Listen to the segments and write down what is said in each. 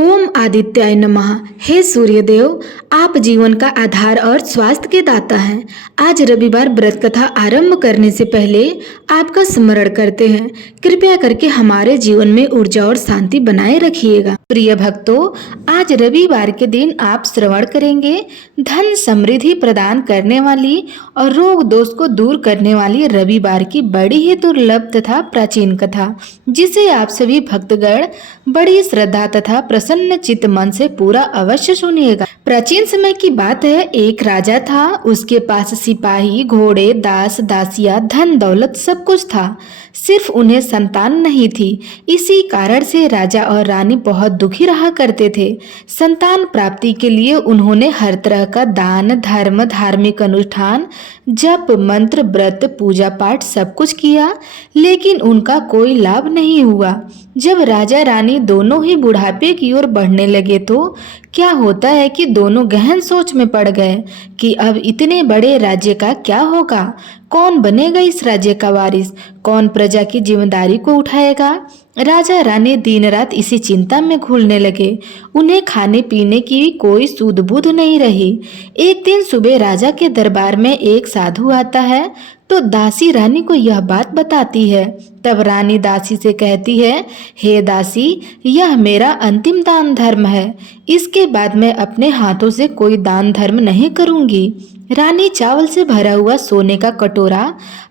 ओम आदित्याय नमः। हे सूर्यदेव, आप जीवन का आधार और स्वास्थ्य के दाता हैं। आज रविवार व्रत कथा आरंभ करने से पहले आपका स्मरण करते हैं। कृपया करके हमारे जीवन में ऊर्जा और शांति बनाए रखिएगा। प्रिय भक्तों, आज रविवार के दिन आप श्रवण करेंगे धन समृद्धि प्रदान करने वाली और रोग दोष को दूर करने वाली रविवार की बड़ी ही दुर्लभ तथा प्राचीन कथा, जिसे आप सभी भक्तगण बड़ी श्रद्धा तथा प्रसन्न चित्त मन से पूरा अवश्य सुनिएगा। प्राचीन समय की बात है। एक राजा था। उसके पास सिपाही, घोड़े, दास दासिया, धन दौलत सब कुछ था। सिर्फ उन्हें संतान नहीं थी। इसी कारण से राजा और रानी बहुत दुखी रहा करते थे। संतान प्राप्ति के लिए उन्होंने हर तरह का दान धर्म, धार्मिक अनुष्ठान, जप मंत्र, व्रत, पूजा पाठ सब कुछ किया, लेकिन उनका कोई लाभ नहीं हुआ। जब राजा रानी दोनों ही बुढ़ापे की ओर बढ़ने लगे तो क्या होता है कि दोनों गहन सोच में पड़ गए कि अब इतने बड़े राज्य का क्या होगा, कौन बनेगा इस राज्य का वारिस, कौन प्रजा की जिम्मेदारी को उठाएगा। राजा रानी दिन रात इसी चिंता में घुलने लगे। उन्हें खाने पीने की कोई सूध बूध नहीं रही। एक दिन सुबह राजा के दरबार में एक साधु आता है तो दासी रानी को यह बात बताती है। तब रानी दासी से कहती है, हे दासी, यह मेरा अंतिम दान धर्म है। इसके बाद मैं अपने हाथों से कोई दान धर्म नहीं करूंगी। रानी चावल से भरा हुआ सोने का कटोरा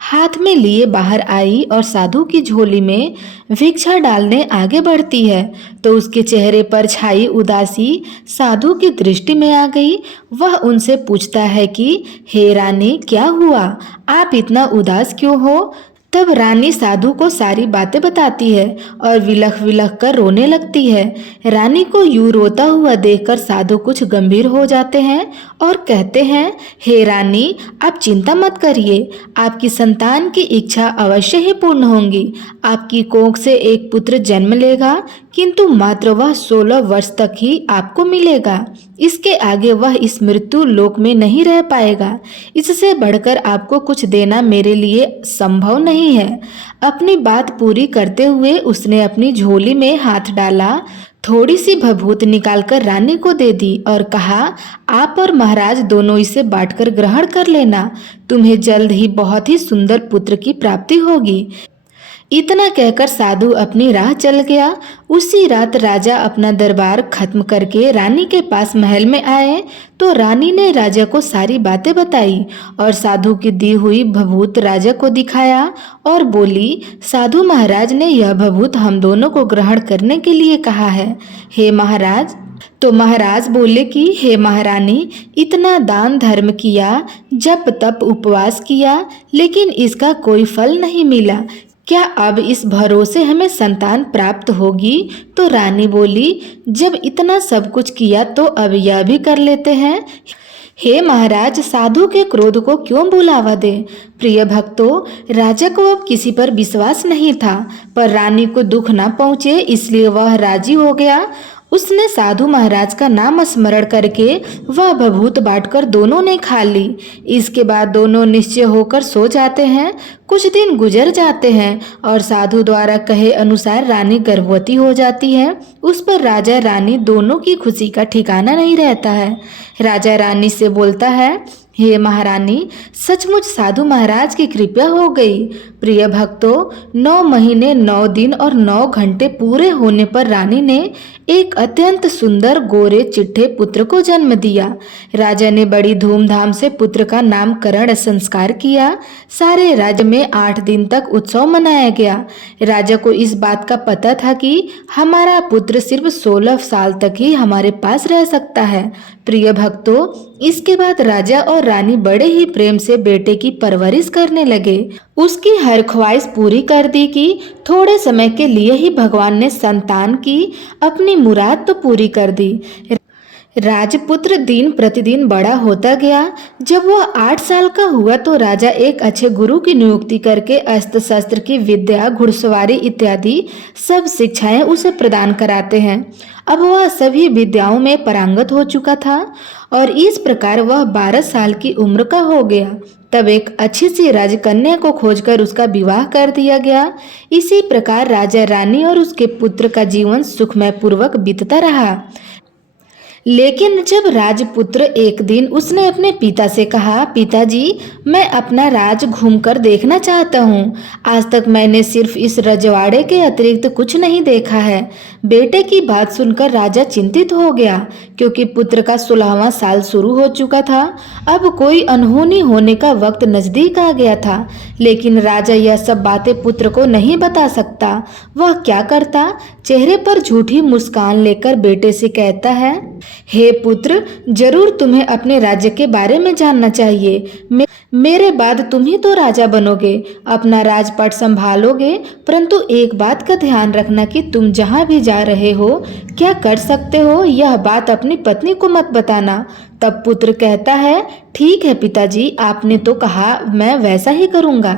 हाथ में लिए बाहर आई और साधु की झोली में भिक्षा डालने आगे बढ़ती है तो उसके चेहरे पर छाई उदासी साधु की दृष्टि में आ गई। वह उनसे पूछता है कि हे रानी, क्या हुआ, आप इतना उदास क्यों हो। तब रानी साधु को सारी बातें बताती है और विलख विलख कर रोने लगती है। रानी को यूं रोता हुआ देखकर साधु कुछ गंभीर हो जाते हैं और कहते हैं, हे रानी, आप चिंता मत करिए, आपकी संतान की इच्छा अवश्य ही पूर्ण होगी। आपकी कोख से एक पुत्र जन्म लेगा, किंतु मात्र वह 16 वर्ष तक ही आपको मिलेगा। इसके आगे वह इस मृत्यु लोक में नहीं रह पाएगा। इससे बढ़कर आपको कुछ देना मेरे लिए संभव नहीं है। अपनी बात पूरी करते हुए उसने अपनी झोली में हाथ डाला, थोड़ी सी भभूत निकालकर रानी को दे दी और कहा, आप और महाराज दोनों इसे बांटकर ग्रहण कर लेना। तुम्हें जल्द ही बहुत ही सुंदर पुत्र की प्राप्ति होगी। इतना कहकर साधु अपनी राह चल गया। उसी रात राजा अपना दरबार खत्म करके रानी के पास महल में आए तो रानी ने राजा को सारी बातें बताई और साधु की दी हुई भभूत राजा को दिखाया और बोली, साधु महाराज ने यह भभूत हम दोनों को ग्रहण करने के लिए कहा है, हे महाराज। तो महाराज बोले कि हे महारानी, इतना दान धर्म किया, जप तप उपवास किया, लेकिन इसका कोई फल नहीं मिला। क्या अब इस भरोसे हमें संतान प्राप्त होगी। तो रानी बोली, जब इतना सब कुछ किया तो अब यह भी कर लेते हैं। हे महाराज, साधु के क्रोध को क्यों बुलावा दे। प्रिय भक्तों, राजा को अब किसी पर विश्वास नहीं था, पर रानी को दुख न पहुँचे इसलिए वह राजी हो गया। उसने साधु महाराज का नाम स्मरण करके वह भभूत बांटकर दोनों ने खा ली। इसके बाद दोनों निश्चय होकर सो जाते हैं। कुछ दिन गुजर जाते हैं और साधु द्वारा कहे अनुसार रानी गर्भवती हो जाती है। उस पर राजा रानी दोनों की खुशी का ठिकाना नहीं रहता है। राजा रानी से बोलता है, हे महारानी, सचमुच साधु महाराज की कृपा हो गई। प्रिय भक्तों, 9 महीने 9 दिन और 9 घंटे पूरे होने पर रानी ने एक अत्यंत सुंदर गोरे चिट्ठे पुत्र को जन्म दिया। राजा ने बड़ी धूमधाम से पुत्र का नामकरण संस्कार किया। सारे राज्य में 8 दिन तक उत्सव मनाया गया। राजा को इस बात का पता था कि हमारा पुत्र सिर्फ 16 साल तक ही हमारे पास रह सकता है। प्रिय भक्तों, इसके बाद राजा और रानी बड़े ही प्रेम से बेटे की परवरिश करने लगे। उसकी हर ख्वाहिश पूरी कर दी कि थोड़े समय के लिए ही भगवान ने संतान की अपनी मुराद तो पूरी कर दी। राजपुत्र दिन प्रतिदिन बड़ा होता गया। जब वह 8 साल का हुआ तो राजा एक अच्छे गुरु की नियुक्ति करके अस्त्र शस्त्र की विद्या, घुड़सवारी इत्यादि सब शिक्षाएं उसे प्रदान कराते हैं। अब वह सभी विद्याओं में पारंगत हो चुका था और इस प्रकार वह 12 साल की उम्र का हो गया। तब एक अच्छी सी राजकन्या को खोजकर उसका विवाह कर दिया गया। इसी प्रकार राजा रानी और उसके पुत्र का जीवन सुखमय पूर्वक बीतता रहा। लेकिन जब राजपुत्र एक दिन उसने अपने पिता से कहा, पिताजी मैं अपना राज घूमकर देखना चाहता हूँ। आज तक मैंने सिर्फ इस रजवाड़े के अतिरिक्त कुछ नहीं देखा है। बेटे की बात सुनकर राजा चिंतित हो गया, क्योंकि पुत्र का 16वां साल शुरू हो चुका था। अब कोई अनहोनी होने का वक्त नजदीक आ गया था, लेकिन राजा यह सब बातें पुत्र को नहीं बता सकता। वह क्या करता? चेहरे पर झूठी मुस्कान लेकर बेटे से कहता है, हे पुत्र, जरूर तुम्हें अपने राज्य के बारे में जानना चाहिए। मेरे बाद तुम ही तो राजा बनोगे, अपना राजपाट संभालोगे। परंतु एक बात का ध्यान रखना कि तुम जहाँ भी जा रहे हो, क्या कर सकते हो, यह बात अपनी पत्नी को मत बताना। तब पुत्र कहता है, ठीक है पिताजी, आपने तो कहा, मैं वैसा ही करूँगा।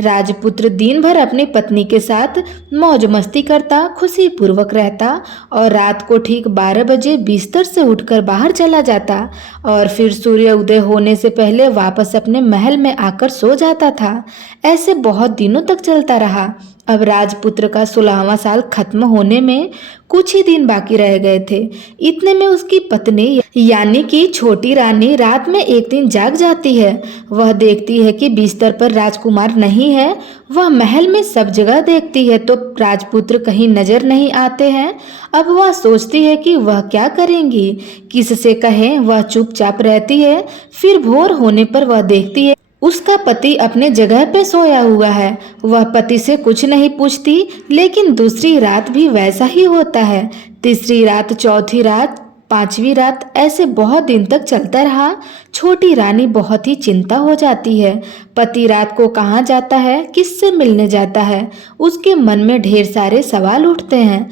राजपुत्र दिन भर अपनी पत्नी के साथ मौज मस्ती करता, खुशी पूर्वक रहता और रात को ठीक 12 बजे बिस्तर से उठकर बाहर चला जाता और फिर सूर्य उदय होने से पहले वापस अपने महल में आकर सो जाता था। ऐसे बहुत दिनों तक चलता रहा। अब राजपुत्र का 16वां साल खत्म होने में कुछ ही दिन बाकी रह गए थे। इतने में उसकी पत्नी यानी कि छोटी रानी रात में एक दिन जाग जाती है। वह देखती है कि बिस्तर पर राजकुमार नहीं है। वह महल में सब जगह देखती है तो राजपुत्र कहीं नजर नहीं आते हैं। अब वह सोचती है कि वह क्या करेंगी, किससे कहें। वह चुपचाप रहती है। फिर भोर होने पर वह देखती है उसका पति अपने जगह पे सोया हुआ है। वह पति से कुछ नहीं पूछती, लेकिन दूसरी रात भी वैसा ही होता है। तीसरी रात, चौथी रात, 5वीं रात, ऐसे बहुत दिन तक चलता रहा। छोटी रानी बहुत ही चिंता हो जाती है। पति रात को कहाँ जाता है, किससे मिलने जाता है, उसके मन में ढेर सारे सवाल उठते हैं।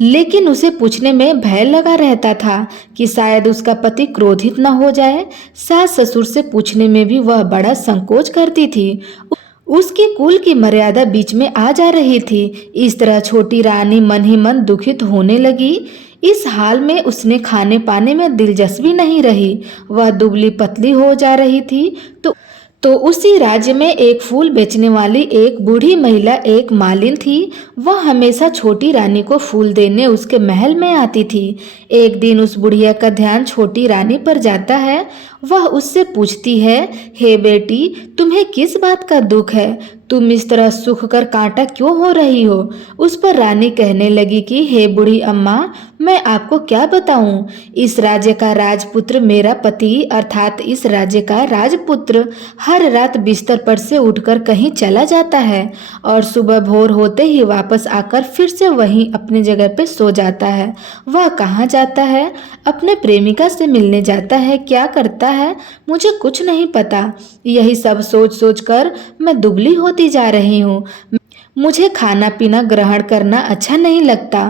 लेकिन उसे पूछने में भय लगा रहता था कि शायद उसका पति क्रोधित न हो जाए। सास ससुर से पूछने में भी वह बड़ा संकोच करती थी। उसकी कुल की मर्यादा बीच में आ जा रही थी। इस तरह छोटी रानी मन ही मन दुखित होने लगी। इस हाल में उसने खाने पाने में दिलचस्पी नहीं रही। वह दुबली पतली हो जा रही थी। तो उसी राज्य में एक फूल बेचने वाली एक बूढ़ी महिला, एक मालिन थी। वह हमेशा छोटी रानी को फूल देने उसके महल में आती थी। एक दिन उस बुढ़िया का ध्यान छोटी रानी पर जाता है। वह उससे पूछती है, हे बेटी, तुम्हें किस बात का दुख है? तुम इस तरह सूख कर कांटा क्यों हो रही हो? उस पर रानी कहने लगी कि हे बूढ़ी अम्मा, मैं आपको क्या बताऊं? इस राज्य का राजपुत्र मेरा पति अर्थात इस राज्य का राजपुत्र हर रात बिस्तर पर से उठकर कहीं चला जाता है और सुबह भोर होते ही वापस आकर फिर से वहीं अपनी जगह पे सो जाता है। वह कहाँ जाता है? अपने प्रेमिका से मिलने जाता है। क्या करता है मुझे कुछ नहीं पता। यही सब सोच सोच कर मैं दुबली होती जा रही हूँ। मुझे खाना पीना ग्रहण करना अच्छा नहीं लगता।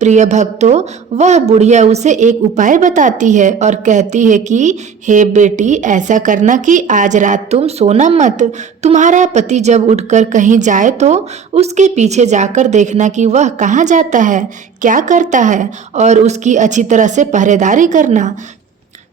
प्रिय भक्तों, वह बुढ़िया उसे एक उपाय बताती है और कहती है कि हे बेटी, ऐसा करना कि आज रात तुम सोना मत। तुम्हारा पति जब उठकर कहीं जाए तो उसके पीछे जाकर देखना कि वह कहाँ जाता है, क्या करता है, और उसकी अच्छी तरह से पहरेदारी करना।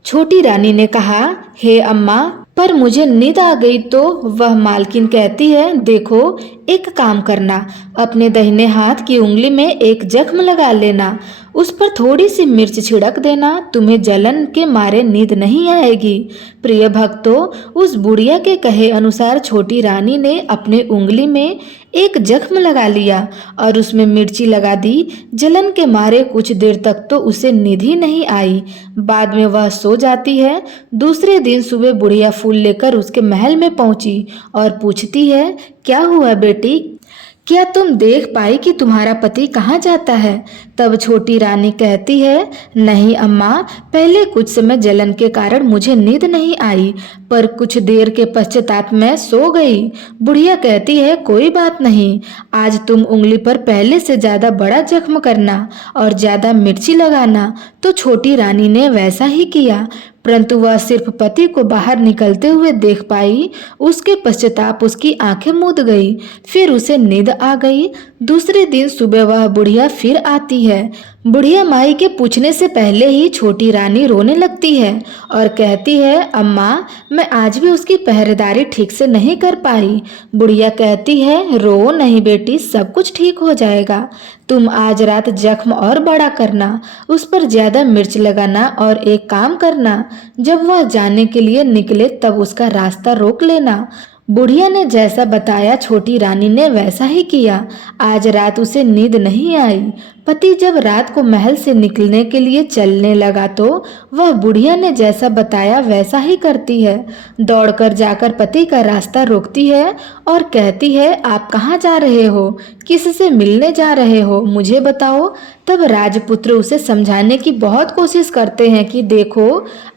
छोटी रानी ने कहा, हे अम्मा, पर मुझे नींद आ गई। तो वह मालकिन कहती है, देखो, एक काम करना, अपने दाहिने हाथ की उंगली में एक जख्म लगा लेना, उस पर थोड़ी सी मिर्च छिड़क देना, तुम्हें जलन के मारे नींद नहीं आएगी। प्रिय भक्तों, उस बुढ़िया के कहे अनुसार छोटी रानी ने अपने उंगली में एक जख्म लगा लिया और उसमें मिर्ची लगा दी। जलन के मारे कुछ देर तक तो उसे नींद ही नहीं आई। बाद में वह सो जाती है। दूसरे दिन सुबह बुढ़िया फूल लेकर उसके महल में पहुंची और पूछती है, क्या हुआ बेटी, क्या तुम देख पाई कि तुम्हारा पति कहाँ जाता है? तब छोटी रानी कहती है, नहीं अम्मा, पहले कुछ समय जलन के कारण मुझे नींद नहीं आई, पर कुछ देर के पश्चात मैं सो गई। बुढ़िया कहती है, कोई बात नहीं, आज तुम उंगली पर पहले से ज्यादा बड़ा जख्म करना और ज्यादा मिर्ची लगाना। तो छोटी रानी ने वैसा ही किया, परंतु वह सिर्फ पति को बाहर निकलते हुए देख पाई। उसके पश्चाताप उसकी आंखें मूंद गई, फिर उसे नींद आ गई। दूसरे दिन सुबह वह बुढ़िया फिर आती है। बुढ़िया माई के पूछने से पहले ही छोटी रानी रोने लगती है और कहती है, अम्मा, मैं आज भी उसकी पहरेदारी ठीक से नहीं कर पाई। बुढ़िया कहती है, रो नहीं बेटी, सब कुछ ठीक हो जाएगा। तुम आज रात जख्म और बड़ा करना, उस पर ज्यादा मिर्च लगाना और एक काम करना, जब वह जाने के लिए निकले तब उसका रास्ता रोक लेना। बुढ़िया ने जैसा बताया छोटी रानी ने वैसा ही किया। आज रात उसे नींद नहीं आई। पति जब रात को महल से निकलने के लिए चलने लगा तो वह बुढ़िया ने जैसा बताया वैसा ही करती है। दौड़कर जाकर पति का रास्ता रोकती है और कहती है, आप कहाँ जा रहे हो, किससे मिलने जा रहे हो, मुझे बताओ। तब राजपुत्र उसे समझाने की बहुत कोशिश करते हैं कि देखो,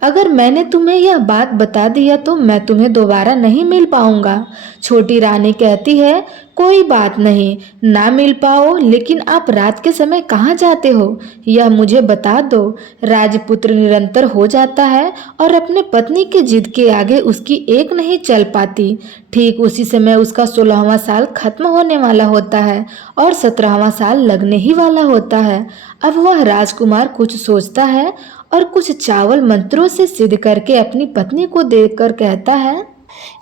अगर मैंने तुम्हें यह बात बता दिया तो मैं तुम्हें दोबारा नहीं मिल पाऊंगा। छोटी रानी कहती है, कोई बात नहीं, ना मिल पाओ, लेकिन आप रात के समय कहाँ जाते हो, यह मुझे बता दो। राजपुत्र निरंतर हो जाता है और अपने पत्नी की जिद के आगे उसकी एक नहीं चल पाती। ठीक उसी समय उसका 16वां साल खत्म होने वाला होता है और 17वां साल लगने ही वाला होता है। अब वह राजकुमार कुछ सोचता है और कुछ चावल मंत्रों से सिद्ध करके अपनी पत्नी को देकर कहता है,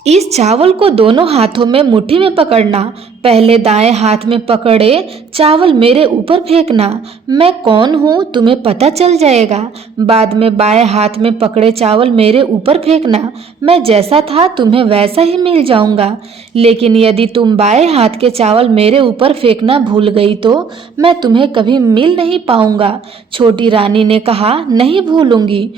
इस चावल को दोनों हाथों में मुट्ठी में पकड़ना, पहले दाएं हाथ में पकड़े चावल मेरे ऊपर फेंकना, मैं कौन हूँ तुम्हें पता चल जाएगा। बाद में बाएं हाथ में पकड़े चावल मेरे ऊपर फेंकना, मैं जैसा था तुम्हें वैसा ही मिल जाऊंगा। लेकिन यदि तुम बाएं हाथ के चावल मेरे ऊपर फेंकना भूल गई तो मैं तुम्हें कभी मिल नहीं पाऊंगा। छोटी रानी ने कहा, नहीं भूलूंगी।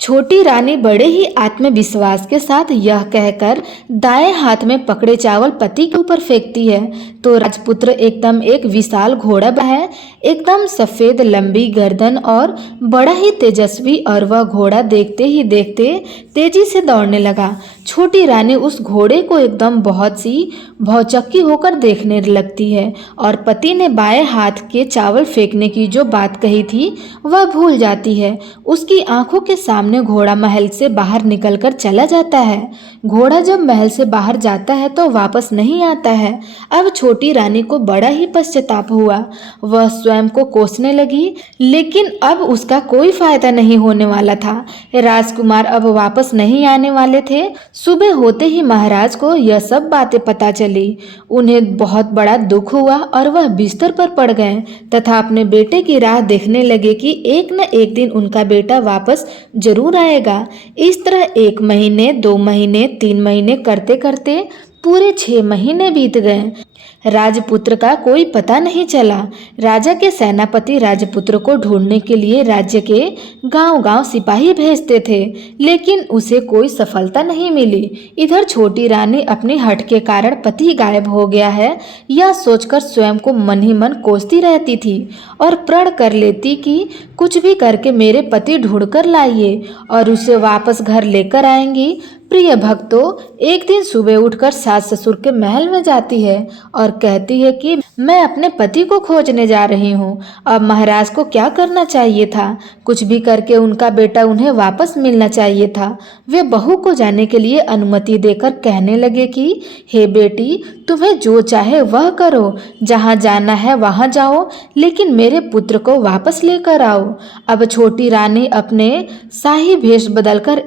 छोटी रानी बड़े ही आत्मविश्वास के साथ यह कहकर दाएं हाथ में पकड़े चावल पति के ऊपर फेंकती है तो राजपुत्र एकदम एक विशाल घोड़ा है, एकदम सफेद लंबी गर्दन और बड़ा ही तेजस्वी, और वह घोड़ा देखते ही देखते तेजी से दौड़ने लगा। छोटी रानी उस घोड़े को एकदम बहुत सी भौचक्की होकर देखने लगती है और पति ने बाएं हाथ के चावल फेंकने की जो बात कही थी वह भूल जाती है। उसकी आंखों के सामने घोड़ा महल से बाहर निकलकर चला जाता है। घोड़ा जब महल से बाहर जाता है तो वापस नहीं आता है। अब छोटी रानी को बड़ा ही पश्चाताप हुआ। वह स्वयं को कोसने लगी, लेकिन अब उसका कोई फायदा नहीं होने वाला था। राजकुमार अब वापस नहीं आने वाले थे। सुबह होते ही महाराज को यह सब बातें पता चली। उन्हें बहुत बड़ा दुख हुआ और वह बिस्तर पर पड़ गए तथा अपने बेटे की राह देखने लगे कि एक न एक दिन उनका बेटा वापस जरूर आएगा। इस तरह 1 महीने, 2 महीने, 3 महीने करते करते पूरे 6 महीने बीत गए। राजपुत्र का कोई पता नहीं चला। राजा के सेनापति राजपुत्र को ढूंढने के लिए राज्य के गांव-गांव सिपाही भेजते थे, लेकिन उसे कोई सफलता नहीं मिली। इधर छोटी रानी अपनी हठ के कारण पति गायब हो गया है यह सोचकर स्वयं को मन ही मन कोसती रहती थी और प्रण कर लेती कि कुछ भी करके मेरे पति ढूंढ कर लाइए और उसे वापस घर लेकर आएंगी। प्रिय भक्तों, एक दिन सुबह उठकर सास ससुर के महल में जाती है और कहती है कि मैं अपने पति को खोजने जा रही हूँ। अब महाराज को क्या करना चाहिए था? कुछ भी करके उनका बेटा उन्हें वापस मिलना चाहिए था। वे बहू को जाने के लिए अनुमति देकर कहने लगे कि हे बेटी, तुम्हें जो चाहे वह करो, जहाँ जाना है वहाँ जाओ, लेकिन मेरे पुत्र को वापस लेकर आओ। अब छोटी रानी अपने शाही भेष बदलकर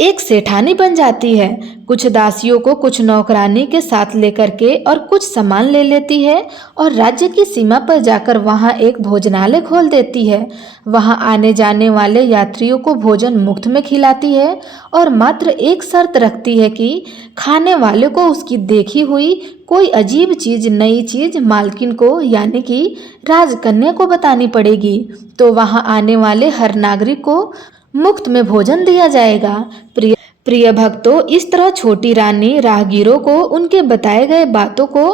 एक सेठानी बन जाती है। कुछ दासियों को कुछ नौकरानी के साथ लेकर के और कुछ सामान ले लेती है और राज्य की सीमा पर जाकर वहां एक भोजनालय खोल देती है। वहां आने जाने वाले यात्रियों को भोजन मुफ्त में खिलाती है और मात्र एक शर्त रखती है कि खाने वाले को उसकी देखी हुई कोई अजीब चीज, नई चीज मालकिन को यानी कि राजकन्या को बतानी पड़ेगी, तो वहां आने वाले हर नागरिक को मुफ्त में भोजन दिया जाएगा। प्रिय भक्तों, इस तरह छोटी रानी राहगीरों को उनके बताए गए बातों को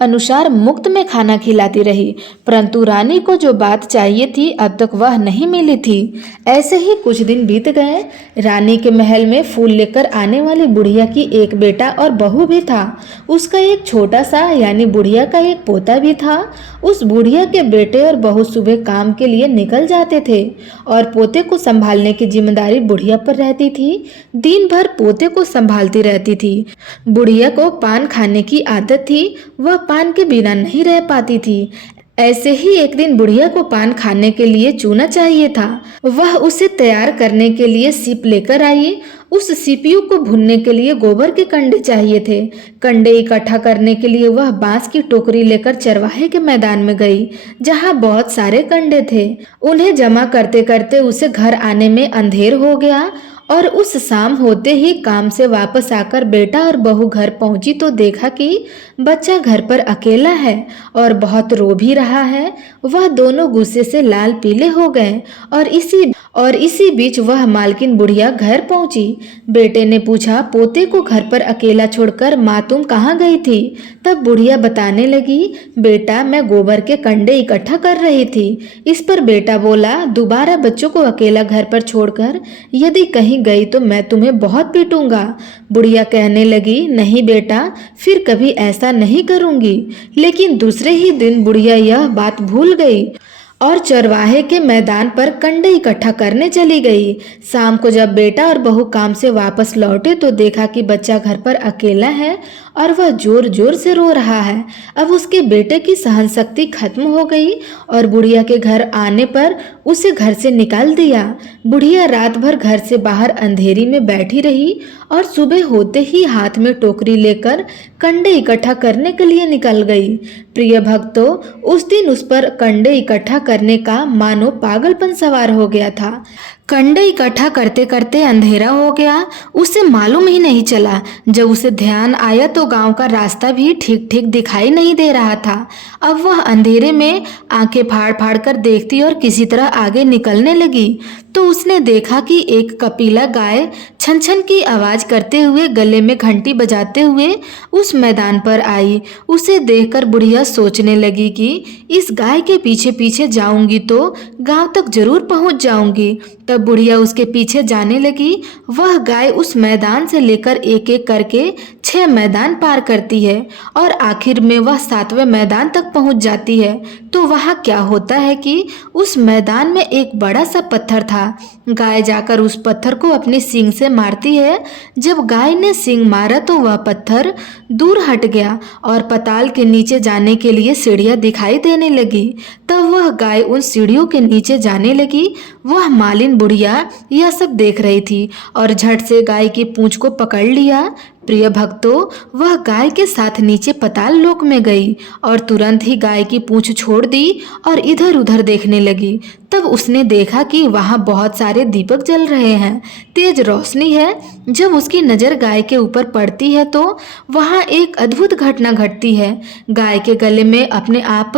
अनुसार मुफ्त में खाना खिलाती रही, परंतु रानी को जो बात चाहिए थी अब तक वह नहीं मिली थी। ऐसे ही कुछ दिन बीत गए। रानी के महल में फूल लेकर आने वाली बुढ़िया की एक बेटा और बहू भी था। उसका एक छोटा सा यानी बुढ़िया का एक पोता भी था। उस बुढ़िया के बेटे और बहू सुबह काम के लिए निकल जाते थे और पोते को संभालने की जिम्मेदारी बुढ़िया पर रहती थी। दिन भर पोते को संभालती रहती थी। बुढ़िया को पान खाने की आदत थी, वह पान के बिना नहीं रह पाती थी। ऐसे ही एक दिन बुढ़िया को पान खाने के लिए चूना चाहिए था। वह उसे तैयार करने के लिए सीप लेकर आई। उस सीपियों को भूनने के लिए गोबर के कंडे चाहिए थे। कंडे इकट्ठा करने के लिए वह बांस की टोकरी लेकर चरवाहे के मैदान में गई, जहां बहुत सारे कंडे थे। उन्हें जमा करते करते उसे घर आने में अंधेर हो गया और उस शाम होते ही काम से वापस आकर बेटा और बहू घर पहुंची तो देखा कि बच्चा घर पर अकेला है और बहुत रो भी रहा है। वह दोनों गुस्से से लाल पीले हो गए और इसी बीच वह मालकिन बुढ़िया घर पहुंची। बेटे ने पूछा, पोते को घर पर अकेला छोड़कर माँ तुम कहाँ गई थी? तब बुढ़िया बताने लगी, बेटा मैं गोबर के कंडे इकट्ठा कर रही थी। इस पर बेटा बोला, दोबारा बच्चों को अकेला घर पर छोड़कर यदि कहीं गई तो मैं तुम्हें बहुत पीटूंगा। बुढ़िया कहने लगी, नहीं बेटा, फिर कभी ऐसा नहीं करूंगी। लेकिन दूसरे ही दिन बुढ़िया यह बात भूल गई और चरवाहे के मैदान पर कंडे इकट्ठा करने चली गई। शाम को जब बेटा और बहू काम से वापस लौटे तो देखा कि बच्चा घर पर अकेला है और वह जोर जोर से रो रहा है। अब उसके बेटे की सहन शक्ति खत्म हो गई और बुढ़िया के घर आने पर उसे घर से निकाल दिया। बुढ़िया रात भर घर से बाहर अंधेरी में बैठी रही और सुबह होते ही हाथ में टोकरी लेकर कंडे इकट्ठा करने के लिए निकल गई। प्रिय भक्तों, उस दिन उस पर कंडे इकट्ठा करने का मानो पागलपन सवार हो गया था। कंडे इकट्ठा करते करते अंधेरा हो गया, उसे मालूम ही नहीं चला। जब उसे ध्यान आया तो गांव का रास्ता भी ठीक ठीक दिखाई नहीं दे रहा था। अब वह अंधेरे में आंखें फाड़ फाड़ कर देखती और किसी तरह आगे निकलने लगी तो उसने देखा कि एक कपिला गाय छन छन की आवाज करते हुए गले में घंटी बजाते हुए उस मैदान पर आई। उसे देखकर बुढ़िया सोचने लगी कि इस गाय के पीछे पीछे जाऊंगी तो गांव तक जरूर पहुंच जाऊंगी। तब बुढ़िया उसके पीछे जाने लगी। वह गाय उस मैदान से लेकर एक एक करके 6 मैदान पार करती है और आखिर में वह 7वें मैदान तक पहुंच जाती है। तो वहां क्या होता है कि उस मैदान में एक बड़ा सा पत्थर था। गाय जाकर उस पत्थर को अपने सींग से मारती है। जब गाय ने सींग मारा तो वह पत्थर दूर हट गया और पताल के नीचे जाने के लिए सीढ़ियां दिखाई देने लगी। तब वह गाय उन सीढ़ियों के नीचे जाने लगी। वह मालिन बुढ़िया यह सब देख रही थी और झट से गाय की पूंछ को पकड़ लिया। प्रिय भक्तों, वह गाय के साथ नीचे पताल लोक में गई और तुरंत ही गाय की पूंछ छोड़ दी और इधर उधर देखने लगी। तब उसने देखा कि वहां बहुत सारे दीपक जल रहे हैं, तेज रोशनी है। जब उसकी नजर गाय के ऊपर पड़ती है तो वहां एक अद्भुत घटना घटती है। गाय के गले में अपने आप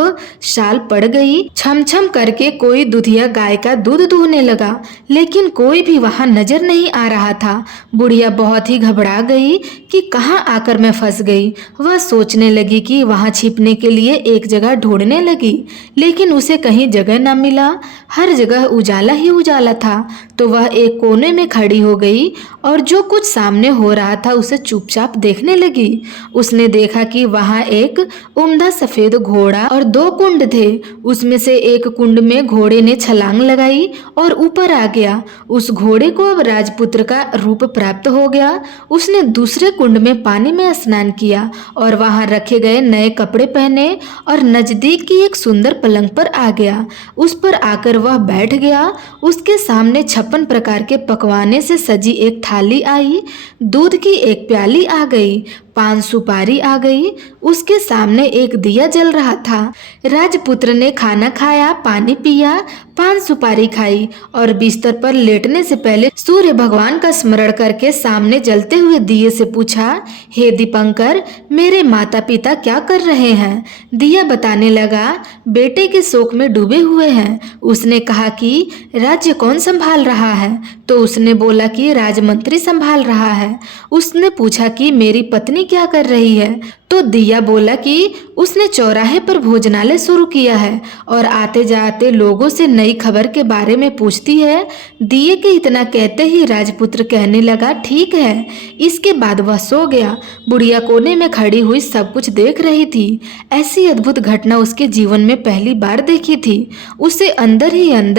शाल पड़ गई। छम छम करके कोई दुधिया गाय का दूध दूहने लगा, लेकिन कोई भी वहां नजर नहीं आ रहा था। बुढ़िया बहुत ही घबरा गई कि कहाँ आकर मैं फंस गई। वह सोचने लगी कि वहां छिपने के लिए एक जगह ढूंढने लगी, लेकिन उसे कहीं जगह न मिला। हर जगह उजाला ही उजाला था। तो वह एक कोने में खड़ी हो गई और जो कुछ सामने हो रहा था उसे चुपचाप देखने लगी। उसने देखा कि वहां एक उम्दा सफेद घोड़ा और 2 कुंड थे। उसमें से एक कुंड में घोड़े ने छलांग लगाई और ऊपर आ गया। उस घोड़े को अब राजपुत्र का रूप प्राप्त हो गया। उसने दूसरे कुंड में पानी में स्नान किया और वहां रखे गए नए कपड़े पहने और नजदीक की एक सुंदर पलंग पर आ गया। उस पर आकर वह बैठ गया। उसके सामने 56 प्रकार के पकवाने से सजी एक थाली आई। दूध की एक प्याली आ गई। पान सुपारी आ गई। उसके सामने एक दिया जल रहा था। राजपुत्र ने खाना खाया, पानी पिया, पान सुपारी खाई और बिस्तर पर लेटने से पहले सूर्य भगवान का स्मरण करके सामने जलते हुए दिए से पूछा, हे दीपंकर, मेरे माता पिता क्या कर रहे हैं? दिया बताने लगा, बेटे के शोक में डूबे हुए हैं। उसने कहा कि राज्य कौन संभाल रहा है? तो उसने बोला कि राजमंत्री संभाल रहा है। उसने पूछा कि मेरी पत्नी क्या कर रही है? तो दिया बोला कि उसने चौराहे पर भोजनालय शुरू किया है और आते जाते लोगों से नई खबर के बारे में पूछती है। दिए के इतना कहते ही राजपुत्र कहने लगा, ठीक है। इसके बाद वह सो गया। बुढ़िया कोने में खड़ी हुई सब कुछ देख रही थी। ऐसी अद्भुत घटना उसके जीवन में पहली बार देखी थी। उसे अंदर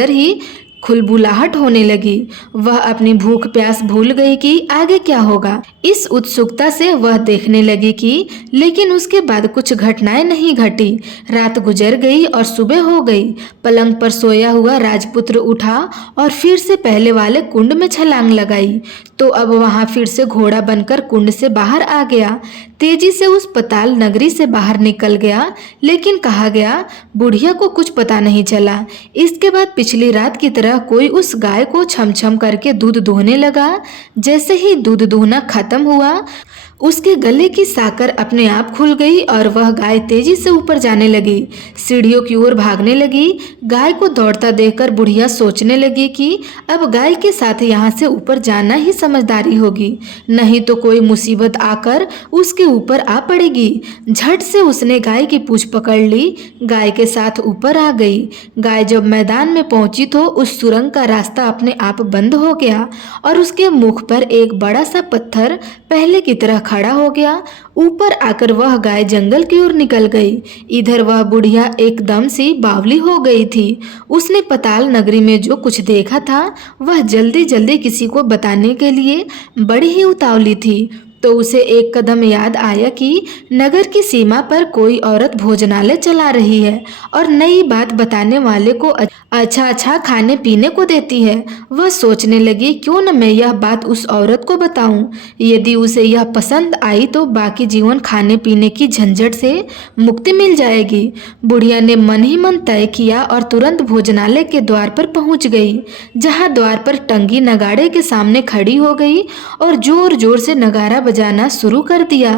ही खुलबुलाहट होने लगी। वह अपनी भूख प्यास भूल गई कि आगे क्या होगा। इस उत्सुकता से वह देखने लगी कि लेकिन उसके बाद कुछ घटनाएं नहीं घटी। रात गुजर गई और सुबह हो गई। पलंग पर सोया हुआ राजपुत्र उठा और फिर से पहले वाले कुंड में छलांग लगाई। तो अब वहां फिर से घोड़ा बनकर कुंड से बाहर आ गया। तेजी से उस पताल नगरी से बाहर निकल गया। लेकिन कहा गया, बुढ़िया को कुछ पता नहीं चला। इसके बाद पिछली रात की तरह कोई उस गाय को छम छम करके दूध दूहने लगा। जैसे ही दूध दूहना खत्म हुआ, उसके गले की साकर अपने आप खुल गई और वह गाय तेजी से ऊपर जाने लगी, सीढ़ियों की ओर भागने लगी। गाय को दौड़ता देखकर बुढ़िया सोचने लगी कि अब गाय के साथ यहाँ से ऊपर जाना ही समझदारी होगी, नहीं तो कोई मुसीबत आकर उसके ऊपर आ पड़ेगी। झट से उसने गाय की पूंछ पकड़ ली, गाय के साथ ऊपर आ गई। गाय जब मैदान में पहुंची तो उस सुरंग का रास्ता अपने आप बंद हो गया और उसके मुख पर एक बड़ा सा पत्थर पहले की तरह खड़ा हो गया। ऊपर आकर वह गाय जंगल की ओर निकल गई। इधर वह बुढ़िया एकदम से बावली हो गई थी। उसने पताल नगरी में जो कुछ देखा था वह जल्दी जल्दी किसी को बताने के लिए बड़ी ही उतावली थी। तो उसे एक कदम याद आया कि नगर की सीमा पर कोई औरत भोजनालय चला रही है और नई बात बताने वाले को अच्छा खाने पीने को देती है। वह सोचने लगी, क्यों न मैं यह बात उस औरत को बताऊं। यदि उसे यह पसंद आई तो बाकी जीवन खाने पीने की झंझट से मुक्ति मिल जाएगी। बुढ़िया ने मन ही मन तय किया और तुरंत भोजनालय के द्वार पर पहुंच गई, जहां द्वार पर टंगी नगाड़े के सामने खड़ी हो गई और जोर जोर से नगाड़ा बजाना शुरू कर दिया।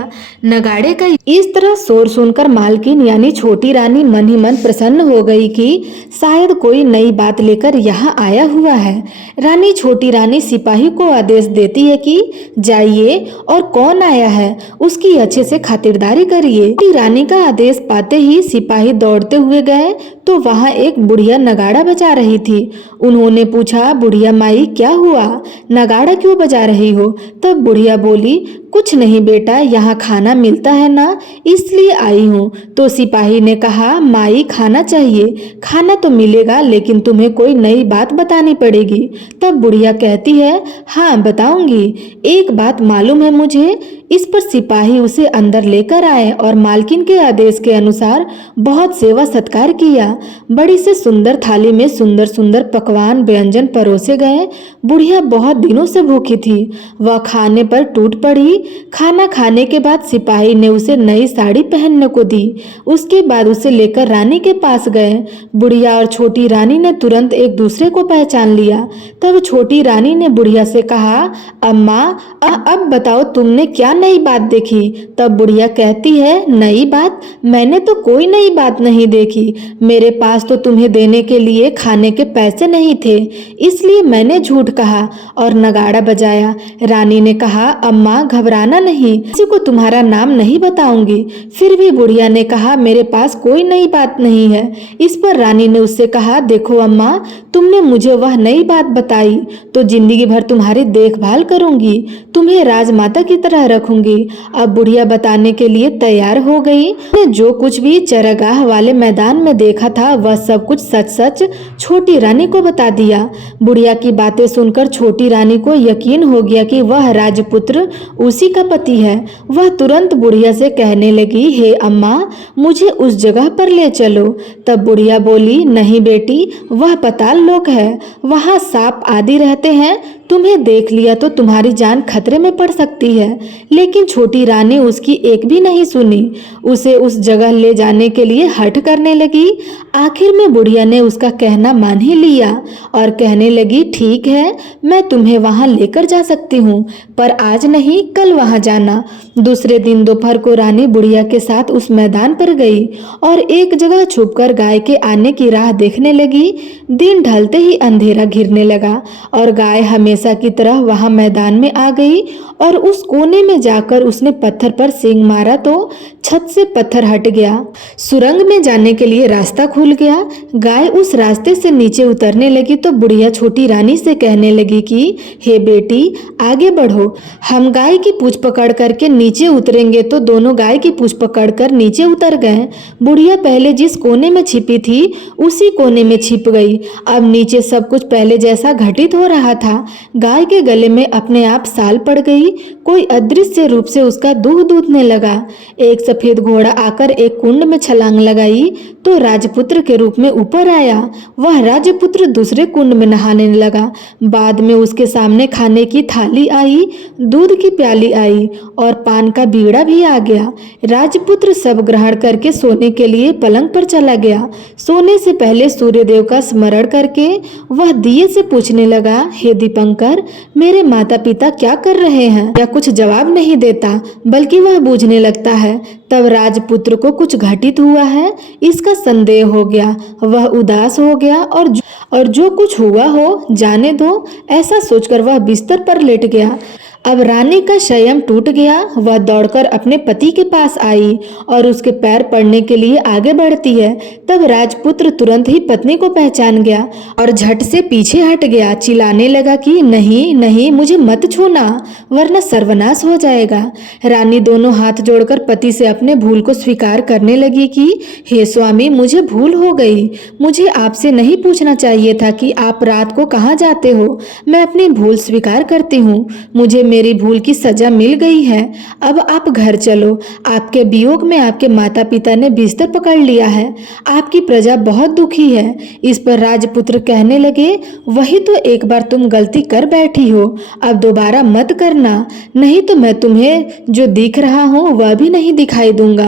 नगाड़े का इस तरह शोर सुनकर मालकिन यानी छोटी रानी मन ही मन प्रसन्न हो गई कि शायद कोई नई बात लेकर यहाँ आया हुआ है। रानी छोटी रानी सिपाही को आदेश देती है कि जाइए और कौन आया है उसकी अच्छे से खातिरदारी करिए। छोटी रानी का आदेश पाते ही सिपाही दौड़ते हुए गए तो वहाँ एक बुढ़िया नगाड़ा बजा रही थी। उन्होंने पूछा, बुढ़िया माई क्या हुआ, नगाड़ा क्यों बजा रही हो? तब बुढ़िया बोली, कुछ नहीं बेटा, यहाँ खाना मिलता है ना, इसलिए आई हूँ। तो सिपाही ने कहा, माई खाना चाहिए, खाना तो मिलेगा लेकिन तुम्हें कोई नई बात बतानी पड़ेगी। तब बुढ़िया कहती है, हाँ बताऊंगी, एक बात मालूम है मुझे। इस पर सिपाही उसे अंदर लेकर आए और मालकिन के आदेश के अनुसार बहुत सेवा सत्कार किया। बड़ी से सुंदर थाली में सुंदर सुंदर पकवान व्यंजन परोसे गए। बुढ़िया बहुत दिनों से भूखी थी, वह खाने पर टूट पड़ी। खाना खाने के बाद सिपाही ने उसे नई साड़ी पहनने को दी। उसके बाद उसे लेकर रानी के पास गए। बुढ़िया और छोटी रानी ने तुरंत एक दूसरे को पहचान लिया। तब छोटी रानी ने बुढ़िया से कहा, अम्मा अब बताओ तुमने क्या नई बात देखी? तब बुढ़िया कहती है, नई बात? मैंने तो कोई नई बात नहीं देखी। मेरे पास तो तुम्हें देने के लिए खाने के पैसे नहीं थे, इसलिए मैंने झूठ कहा और नगाड़ा बजाया। रानी ने कहा, अम्मा घबराना नहीं, किसी को तुम्हारा नाम नहीं बताऊंगी। फिर भी बुढ़िया ने कहा, मेरे पास कोई नई बात नहीं है। इस पर रानी ने उससे कहा, देखो अम्मा, तुमने मुझे वह नई बात बताई तो जिंदगी भर तुम्हारी देखभाल करूंगी, तुम्हें राजमाता की तरह रखूंगी। अब बुढ़िया बताने के लिए तैयार हो गई। जो कुछ भी चरागाह वाले मैदान में देखा था वह सब कुछ सच सच छोटी रानी को बता दिया। बुढ़िया की बातें सुनकर छोटी रानी को यकीन हो गया कि वह राजपुत्र उसी का पति है। वह तुरंत बुढ़िया से कहने लगी, हे अम्मा, मुझे उस जगह पर ले चलो। तब बुढ़िया बोली, नहीं बेटी, वह पताल लोक है, वहाँ सांप आदि रहते हैं, तुम्हें देख लिया तो तुम्हारी जान खतरे में पड़ सकती है। लेकिन छोटी रानी उसकी एक भी नहीं सुनी, उसे उस जगह ले जाने के लिए हठ करने लगी। आखिर में बुढ़िया ने उसका कहना मान ही लिया और कहने लगी, ठीक है, मैं तुम्हें वहां लेकर जा सकती हूँ, पर आज नहीं, कल वहां जाना। दूसरे दिन दोपहर को रानी बुढ़िया के साथ उस मैदान पर गई और एक जगह छुपकर गाय के आने की राह देखने लगी। दिन ढलते ही अंधेरा घिरने लगा और गाय हमेशा की तरह वहां मैदान में आ गई और उस कोने में जाकर उसने पत्थर पर सींग मारा तो छत से पत्थर हट गया। सुरंग में जाने के लिए रास्ता खुल गया। गाय उस रास्ते से नीचे उतरने लगी तो बुढ़िया छोटी रानी से कहने लगी कि हे बेटी, आगे बढ़ो। हम गाय की पूंछ पकड़ करके नीचे उतरेंगे। तो दोनों गाय की पूंछ पकड़कर नीचे उतर गए। बुढ़िया पहले जिस कोने में छिपी थी उसी कोने में छिप गई। अब नीचे सब कुछ पहले जैसा घटित हो रहा था। गाय के गले में अपने आप साल पड़ गई। कोई अदृश्य रूप से उसका दूध दूधने लगा। एक सफेद घोड़ा आकर एक कुंड में छलांग लगाई तो राजपुत्र के रूप में ऊपर आया। वह राजपुत्र दूसरे कुंड में नहाने लगा। बाद में उसके सामने खाने की थाली आई, दूध की प्याली आई और पान का बीड़ा भी आ गया। राजपुत्र सब ग्रहण करके सोने के लिए पलंग पर चला गया। सोने से पहले सूर्यदेव का स्मरण करके वह दिए से पूछने लगा, हे दीपंकर, मेरे माता पिता क्या कर रहे हैं? या कुछ जवाब नहीं देता, बल्कि वह बूझने लगता है। तब राजपुत्र को कुछ घटित हुआ है इसका संदेह हो गया। वह उदास हो गया और जो कुछ हुआ हो जाने दो, ऐसा सोचकर वह बिस्तर पर लेट गया। अब रानी का संयम टूट गया। वह दौड़कर अपने पति के पास आई और उसके पैर पड़ने के लिए आगे बढ़ती है। तब राजपुत्र तुरंत ही पत्नी को पहचान गया और झट से पीछे हट गया। चिल्लाने लगा कि नहीं नहीं, मुझे मत छूना, वरना सर्वनाश हो जाएगा। रानी दोनों हाथ जोड़कर पति से अपने भूल को स्वीकार करने लगी कि हे स्वामी, मुझे भूल हो गई। मुझे आपसे नहीं पूछना चाहिए था कि आप रात को कहाँ जाते हो। मैं अपनी भूल स्वीकार करती हूँ। मुझे मेरी भूल की सजा मिल गई है। अब आप घर चलो। आपके वियोग में आपके माता पिता ने बिस्तर पकड़ लिया है। आपकी प्रजा बहुत दुखी है। इस पर राजपुत्र कहने लगे, वही तो एक बार तुम गलती कर बैठी हो, अब दोबारा मत करना, नहीं तो मैं तुम्हें जो दिख रहा हूँ वह भी नहीं दिखाई दूंगा।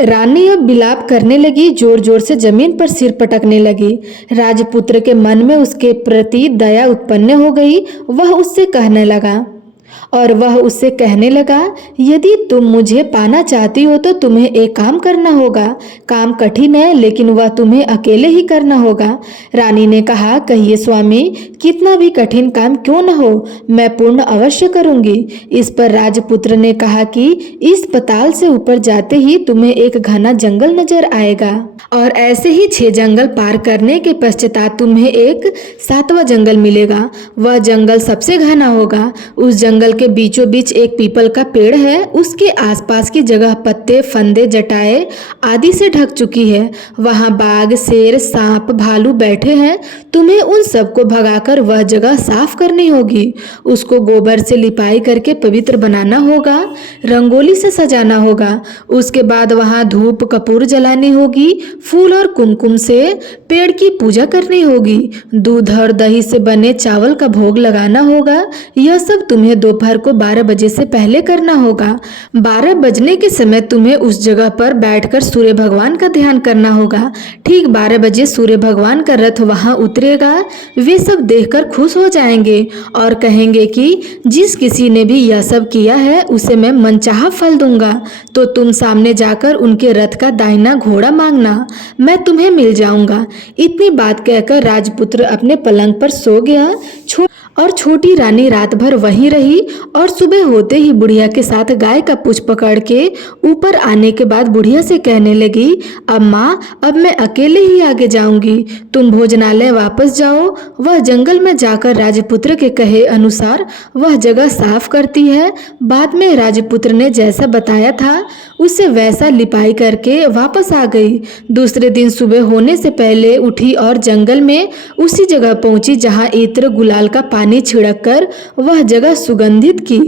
रानी अब विलाप करने लगी, जोर जोर से जमीन पर सिर पटकने लगी। राजपुत्र के मन में उसके प्रति दया उत्पन्न हो गई। वह उससे कहने लगा, यदि तुम मुझे पाना चाहती हो तो तुम्हें एक काम करना होगा। काम कठिन है, लेकिन वह तुम्हें अकेले ही करना होगा। रानी ने कहा, कहिए स्वामी, कितना भी कठिन काम क्यों न हो, मैं पूर्ण अवश्य करूंगी। इस पर राजपुत्र ने कहा कि इस पताल से ऊपर जाते ही तुम्हें एक घना जंगल नजर आएगा और ऐसे ही 6 जंगल पार करने के पश्चात तुम्हें एक 7वां जंगल मिलेगा। वह जंगल सबसे घना होगा। उस जंगल के बीचों बीच एक पीपल का पेड़ है। उसके आसपास की जगह पत्ते, फंदे, जटाएं आदि से ढक चुकी है। वहां बाघ, शेर, सांप, भालू बैठे हैं। तुम्हें उन सबको भगाकर वह जगह साफ करनी होगी। उसको गोबर से लिपाई करके पवित्र बनाना होगा, रंगोली से सजाना होगा। उसके बाद वहां धूप कपूर जलानी होगी, फूल और कुमकुम से पेड़ की पूजा करनी होगी, दूध और दही से बने चावल का भोग लगाना होगा। यह सब तुम्हें दोपहर को 12 बजे से पहले करना होगा। 12 बजने के समय तुम्हें उस जगह पर बैठकर सूर्य भगवान का ध्यान करना होगा। ठीक 12 बजे सूर्य भगवान का रथ वहां उतरेगा। वे सब देखकर खुश हो जाएंगे और कहेंगे कि जिस किसी ने भी यह सब किया है उसे मैं मनचाहा फल दूंगा। तो तुम सामने जाकर उनके रथ का दाहिना घोड़ा मांगना, मैं तुम्हें मिल जाऊंगा। इतनी बात कहकर राजपुत्र अपने पलंग पर सो गया और छोटी रानी रात भर वहीं रही और सुबह होते ही बुढ़िया के साथ गाय का पूंछ पकड़ के ऊपर आने के बाद बुढ़िया से कहने लगी, अम्मा, अब मैं अकेले ही आगे जाऊंगी, तुम भोजनालय वापस जाओ। वह जंगल में जाकर राजपुत्र के कहे अनुसार वह जगह साफ करती है। बाद में राजपुत्र ने जैसा बताया था उसे वैसा लिपाई करके वापस आ गई। दूसरे दिन सुबह होने से पहले उठी और जंगल में उसी जगह पहुंची जहां इत्र गुलाल का पानी पानी छिड़क कर वह जगह सुगंधित की,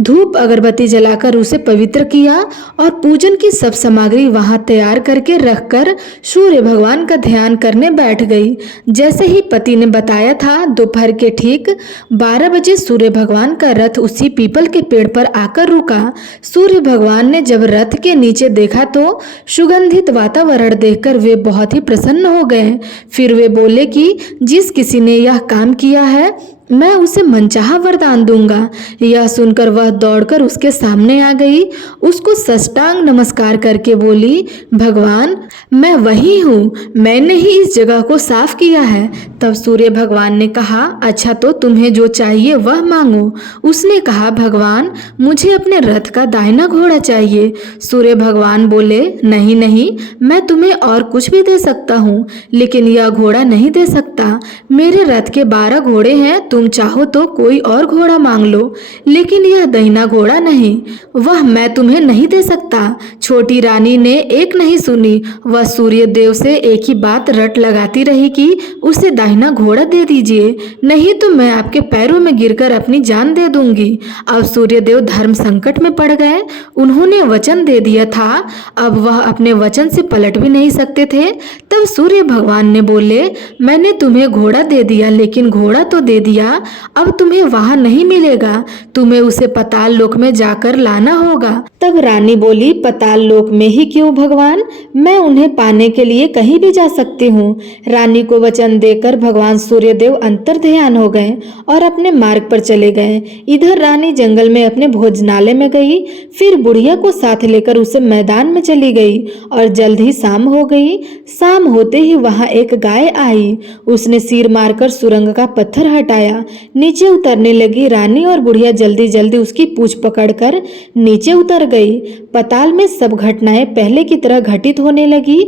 धूप अगरबत्ती जलाकर उसे पवित्र किया और पूजन की सब सामग्री वहां तैयार करके रखकर सूर्य भगवान का ध्यान करने बैठ गई। जैसे ही पति ने बताया था, दोपहर के ठीक 12 बजे सूर्य भगवान का रथ उसी पीपल के पेड़ पर आकर रुका। सूर्य भगवान ने जब रथ के नीचे देखा तो सुगंधित वातावरण देखकर वे बहुत ही प्रसन्न हो गए। फिर वे बोले कि जिस किसी ने यह काम किया है, मैं उसे मनचाहा वरदान दूंगा। यह सुनकर वह दौड़कर उसके सामने आ गई, उसको साष्टांग नमस्कार करके बोली, भगवान मैं वही हूँ, मैंने ही इस जगह को साफ किया है। तब सूर्य भगवान ने कहा, अच्छा तो तुम्हें जो चाहिए वह मांगो। उसने कहा, भगवान मुझे अपने रथ का दाहिना घोड़ा चाहिए। सूर्य भगवान बोले, नहीं नहीं, मैं तुम्हें और कुछ भी दे सकता हूँ, लेकिन यह घोड़ा नहीं दे सकता। मेरे रथ के 12 घोड़े हैं, तुम चाहो तो कोई और घोड़ा मांग लो, लेकिन यह दाहिना घोड़ा नहीं, वह मैं तुम्हें नहीं दे सकता। छोटी रानी ने एक नहीं सुनी, वह सूर्य देव से एक ही बात रट लगाती रही कि उसे दाहिना घोड़ा दे दीजिए, नहीं तो मैं आपके पैरों में गिरकर अपनी जान दे दूंगी। अब सूर्य देव धर्म संकट में पड़ गए। उन्होंने वचन दे दिया था, अब वह अपने वचन से पलट भी नहीं सकते थे। तब सूर्य भगवान ने बोले, मैंने तुम्हें घोड़ा दे दिया, लेकिन घोड़ा तो दे दिया, अब तुम्हें वहां नहीं मिलेगा, तुम्हें उसे पताल लोक में जाकर लाना होगा। तब रानी बोली, पताल लोक में ही क्यों भगवान, मैं उन्हें पाने के लिए कहीं भी जा सकती हूँ। रानी को वचन देकर भगवान सूर्यदेव अंतर्ध्यान हो गए और अपने मार्ग पर चले गए। इधर रानी जंगल में अपने भोजनालय में गई, फिर बुढ़िया को साथ लेकर उसे मैदान में चली गई और जल्द ही शाम हो गई। शाम होते ही वहां एक गाय आई, उसने सिर मारकर सुरंग का पत्थर हटाया, नीचे उतरने लगी। रानी और बुढ़िया जल्दी जल्दी उसकी पूंछ पकड़कर नीचे उतर गई। पताल में सब घटनाएं पहले की तरह घटित होने लगी।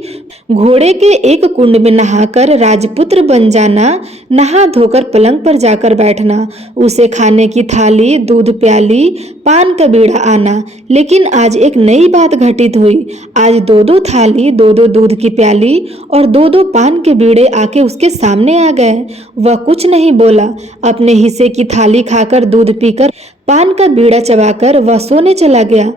घोड़े के एक कुंड में नहाकर राजपुत्र बन जाना, नहा धोकर पलंग पर जाकर बैठना, उसे खाने की थाली, दूध प्याली, पान का बीड़ा आना। लेकिन आज एक नई बात घटित हुई। आज 2-2 थाली, 2-2 दूध की प्याली और 2-2 पान के बीड़े आके उसके सामने आ गए। वह कुछ नहीं बोला, अपने हिस्से की थाली खाकर, दूध पीकर, पान का बीड़ा चबाकर वह सोने चला गया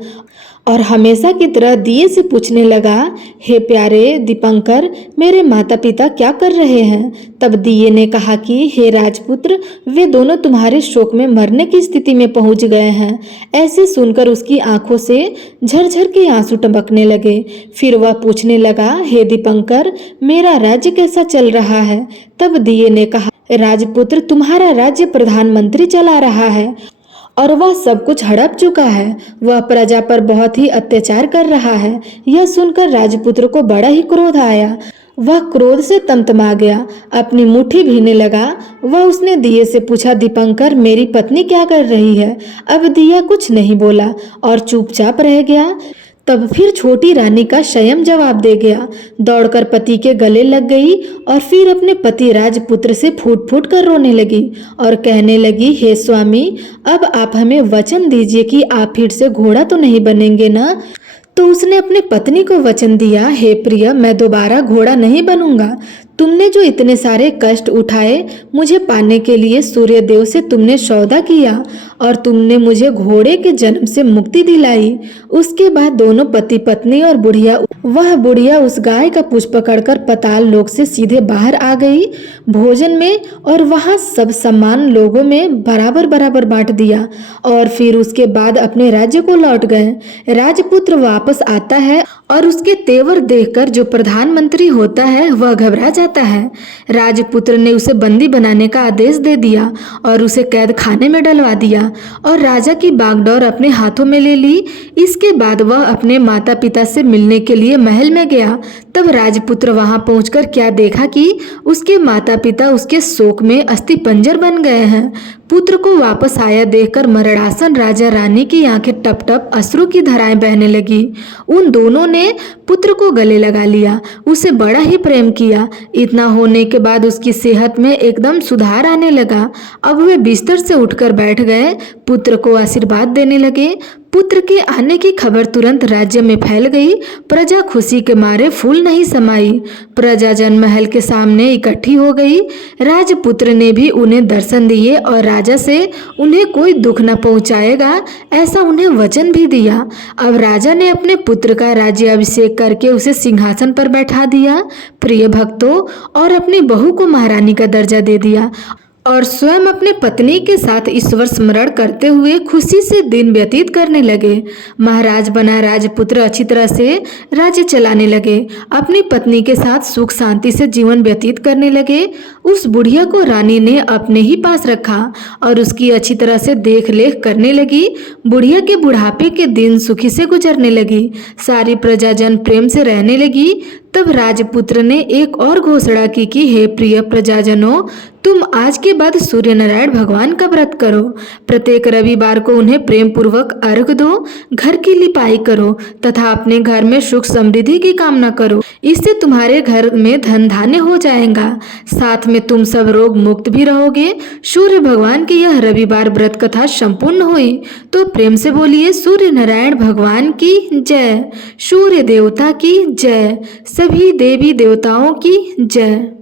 और हमेशा की तरह दिए से पूछने लगा, हे प्यारे दीपंकर, मेरे माता पिता क्या कर रहे हैं? तब दिए ने कहा कि हे राजपुत्र, वे दोनों तुम्हारे शोक में मरने की स्थिति में पहुंच गए हैं। ऐसे सुनकर उसकी आंखों से झरझर के आंसू टपकने लगे। फिर वह पूछने लगा, हे दीपंकर, मेरा राज्य कैसा चल रहा है? तब दिए ने कहा, राजपुत्र, तुम्हारा राज्य प्रधानमंत्री चला रहा है और वह सब कुछ हड़प चुका है। वह प्रजा पर बहुत ही अत्याचार कर रहा है। यह सुनकर राजपुत्र को बड़ा ही क्रोध आया। वह क्रोध से तमतमा गया, अपनी मुट्ठी भीने लगा। वह उसने दिए से पूछा, दीपंकर, मेरी पत्नी क्या कर रही है? अब दिया कुछ नहीं बोला और चुपचाप रह गया। तब फिर छोटी रानी का स्वयं जवाब दे गया, दौड़कर पति के गले लग गई और फिर अपने पति राजपुत्र से फूट फूट कर रोने लगी और कहने लगी, हे स्वामी, अब आप हमें वचन दीजिए कि आप फिर से घोड़ा तो नहीं बनेंगे ना? तो उसने अपनी पत्नी को वचन दिया, हे प्रिय, मैं दोबारा घोड़ा नहीं बनूंगा। तुमने जो इतने सारे कष्ट उठाए मुझे पाने के लिए, सूर्य देव से तुमने सौदा किया और तुमने मुझे घोड़े के जन्म से मुक्ति दिलाई। उसके बाद दोनों पति पत्नी और बुढ़िया उस गाय का पूंछ पकड़कर पताल लोक से सीधे बाहर आ गई भोजन में, और वहां सब सम्मान लोगों में बराबर बराबर बांट दिया और फिर उसके बाद अपने राज्य को लौट गए। राजपुत्र वापस आता है और उसके तेवर देखकर जो प्रधानमंत्री होता है वह घबरा जाता है। राजपुत्र ने उसे बंदी बनाने का आदेश दे दिया और उसे कैद खाने में डलवा दिया और राजा की बागडोर अपने हाथों में ले ली। इसके बाद वह अपने माता पिता से मिलने के लिए महल में गया। तब राजपुत्र वहां पहुंचकर क्या देखा कि उसके माता पिता उसके शोक में अस्थिपंजर बन गए हैं। पुत्र को वापस आया देखकर मरणासन राजा रानी की आंखें टप टप अश्रु की धाराएं बहने लगी। उन दोनों ने पुत्र को गले लगा लिया, उसे बड़ा ही प्रेम किया। इतना होने के बाद उसकी सेहत में एकदम सुधार आने लगा। अब वे बिस्तर से उठकर बैठ गए, पुत्र को आशीर्वाद देने लगे। पुत्र के आने की खबर तुरंत राज्य में फैल गई। प्रजा खुशी के मारे फूल नहीं समाई। प्रजाजन महल के सामने इकट्ठी हो गई। राजपुत्र ने भी उन्हें दर्शन दिए और राजा से उन्हें कोई दुख न पहुंचाएगा ऐसा उन्हें वचन भी दिया। अब राजा ने अपने पुत्र का राज्याभिषेक करके उसे सिंहासन पर बैठा दिया, प्रिय भक्तों, और अपनी बहू को महारानी का दर्जा दे दिया और स्वयं अपने पत्नी के साथ ईश्वर स्मरण करते हुए खुशी से दिन व्यतीत करने लगे। महाराज बना राजपुत्र अच्छी तरह से राज्य चलाने लगे। अपनी पत्नी के साथ सुख शांति से जीवन व्यतीत करने लगे। उस बुढ़िया को रानी ने अपने ही पास रखा और उसकी अच्छी तरह से देख रेख करने लगी। बुढ़िया के बुढ़ापे के दिन सुखी से गुजरने लगी। सारी प्रजाजन प्रेम से रहने लगी। तब राजपुत्र ने एक और घोषणा की कि हे प्रिय प्रजाजनों, तुम आज के बाद सूर्य नारायण भगवान का व्रत करो। प्रत्येक रविवार को उन्हें प्रेम पूर्वक अर्घ दो, घर की लिपाई करो तथा अपने घर में सुख समृद्धि की कामना करो। इससे तुम्हारे घर में धन धान्य हो जाएगा, साथ में तुम सब रोग मुक्त भी रहोगे। सूर्य भगवान की यह रविवार व्रत कथा संपूर्ण हुई तो प्रेम से बोलिए सूर्य नारायण भगवान की जय, सूर्य देवता की जय, सभी देवी देवताओं की जय।